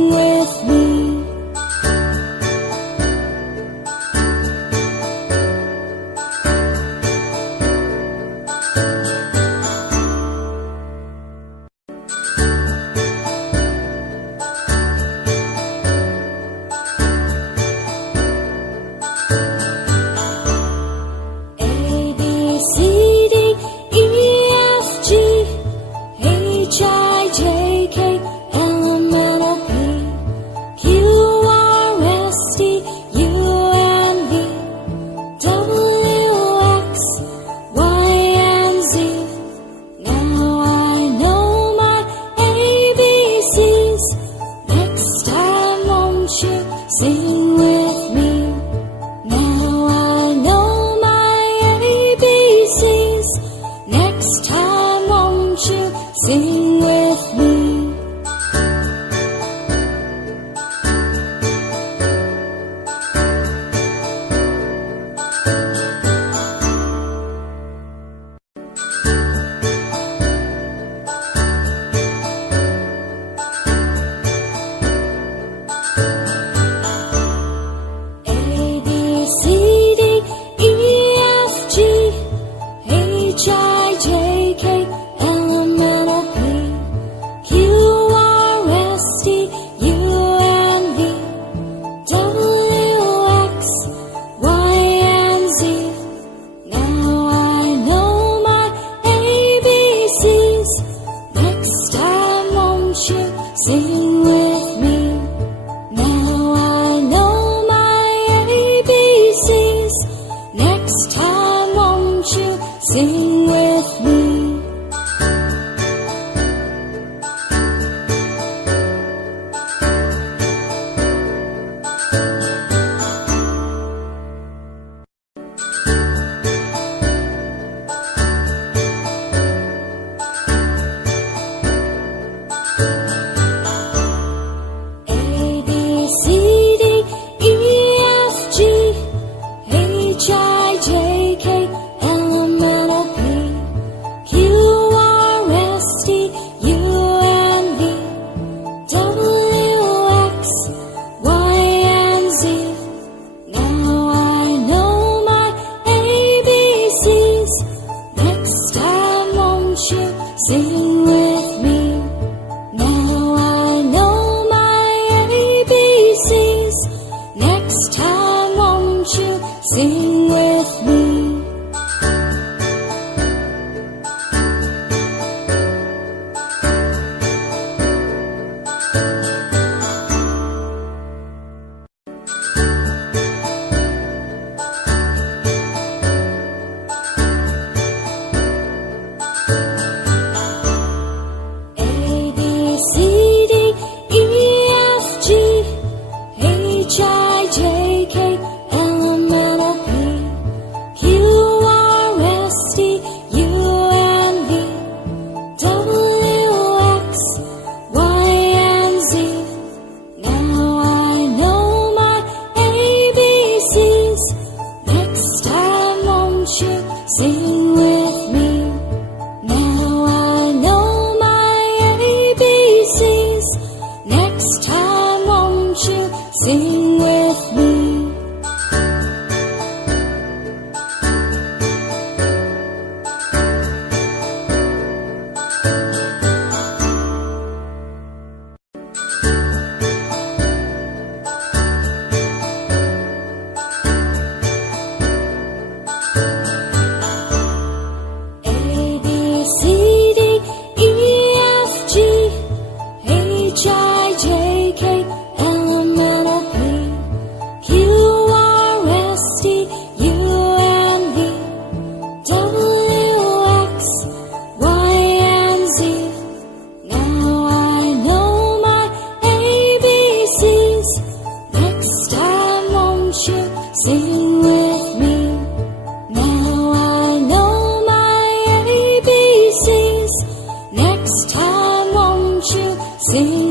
sing with me. Sing with me. Now I know my ABCs. Next time won't you sing with me? Sing with me. Now I know my ABCs. Next time won't you sing with me? Sing with me. Now I know my ABCs. Next time won't you sing with me? Sing with me. Now I know my ABCs. Next time won't you sing with me? Sing with me. Now I know my ABCs. Next time won't you sing